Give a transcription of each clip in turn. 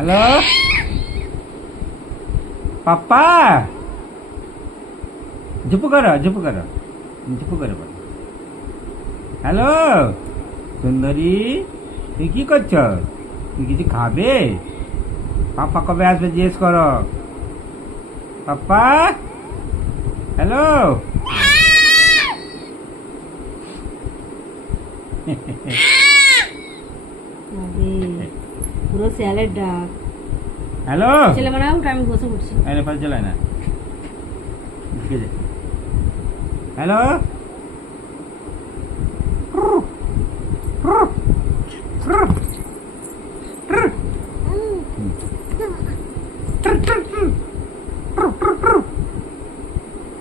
হ্যালো পাপ্পা, ঝুপু করো ঝুপু করো ঝুপু করো। হ্যালো সুন্দরী, তুই কি করছো? তুই কিছু খাবে? পাপ্পা কবে আসবে জিজ্ঞেস করো। পাপ্পা হ্যালো। পুরো স্যালেড ডাক। হ্যালো ছেলে মানে আমি বসে পড়ছি। আরে পাশে চালায় না। হ্যালো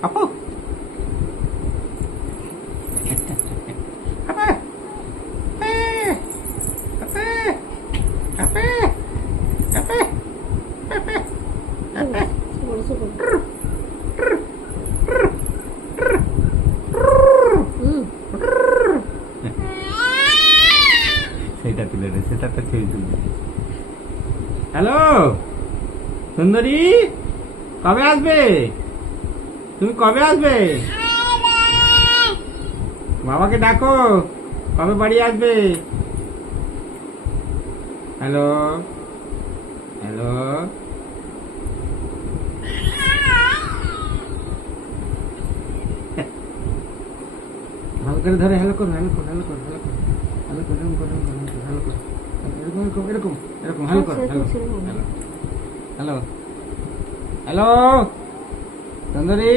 আপু বসে পড়। সেটা তুলে দে, সেটা তো ছবি তুলবে। হ্যালো সুন্দরী, কবে আসবে? তুমি কবে আসবে? বাবাকে ডাকো, কবে বাড়ি আসবে? হ্যালো হ্যালো ভালো করে ধরে হ্যালো করো, হ্যালো করো, হ্যালো করো, হ্যালো করো, হ্যালো করো, এরকম করো, হ্যালো করো, এরকম এরকম এরকম এরকম হ্যালো করো, হ্যালো হ্যালো হ্যালো হ্যালো সুন্দরী।